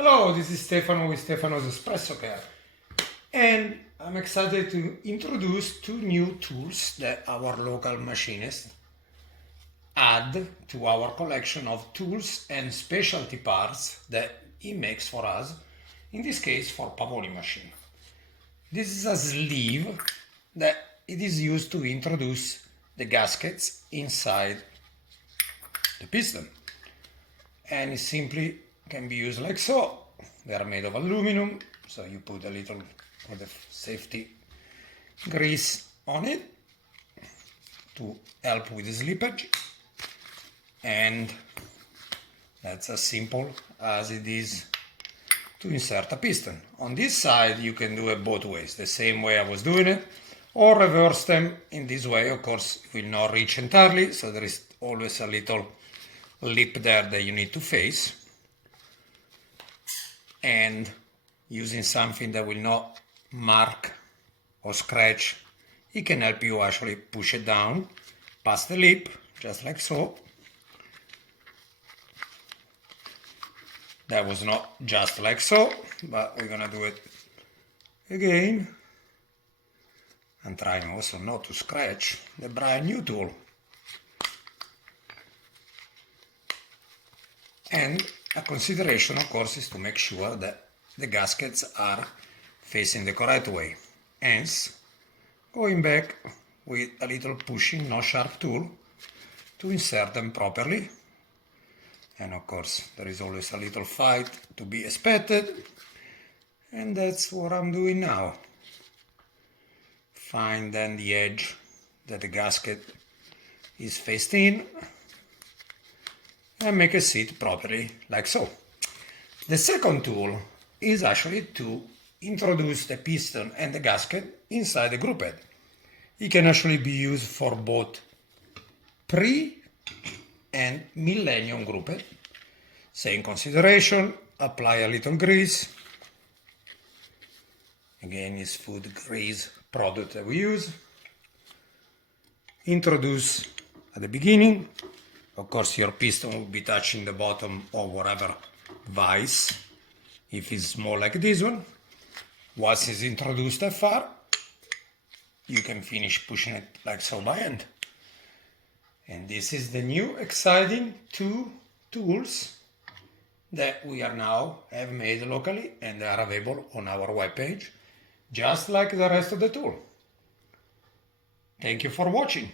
Hello, this is Stefano with Stefano's Espresso Care, and I'm excited to introduce two new tools that our local machinist add to our collection of tools and specialty parts that he makes for us, in this case for Pavoni machine. This is a sleeve that it is used to introduce the gaskets inside the piston, and it simply can be used like so. They are made of aluminum, so you put a little of the safety grease on it to help with the slippage, and that's as simple as it is to insert a piston. On this side you can do it both ways, the same way I was doing it, or reverse them in this way. Of course it will not reach entirely, so there is always a little lip there that you need to face, and using something that will not mark or scratch, it can help you actually push it down past the lip, just like so. That was not just like so, but we're gonna do it again. I'm trying also not to scratch the brand new tool. And a consideration, of course, is to make sure that the gaskets are facing the correct way. Hence, going back with a little pushing, not sharp tool to insert them properly. And of course, there is always a little fight to be expected. And that's what I'm doing now. Find then the edge that the gasket is faced in, and make it sit properly, like so. The second tool is actually to introduce the piston and the gasket inside the grouphead. It can actually be used for both pre and Millennium grouphead. Same consideration, apply a little grease. Again, it's food grease product that we use. Introduce at the beginning. Of course, your piston will be touching the bottom of whatever vise, if it's small like this one. Once it's introduced that far, you can finish pushing it like so by hand. And this is the new exciting two tools that we are now have made locally, and they are available on our webpage, just like the rest of the tool. Thank you for watching.